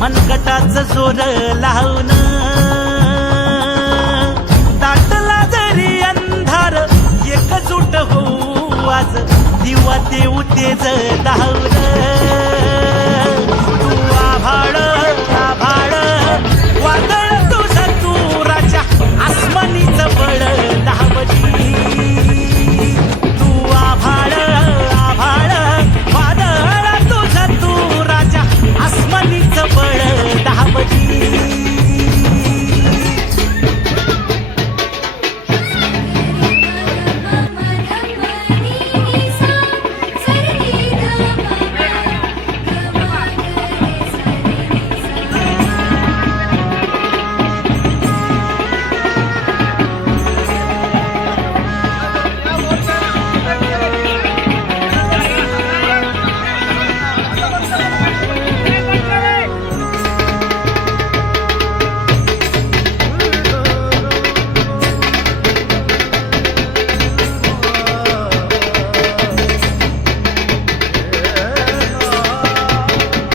जोर लावून दाटला जरी अंधार एकजूट होऊ आज. दिवा देऊ तेज धावलं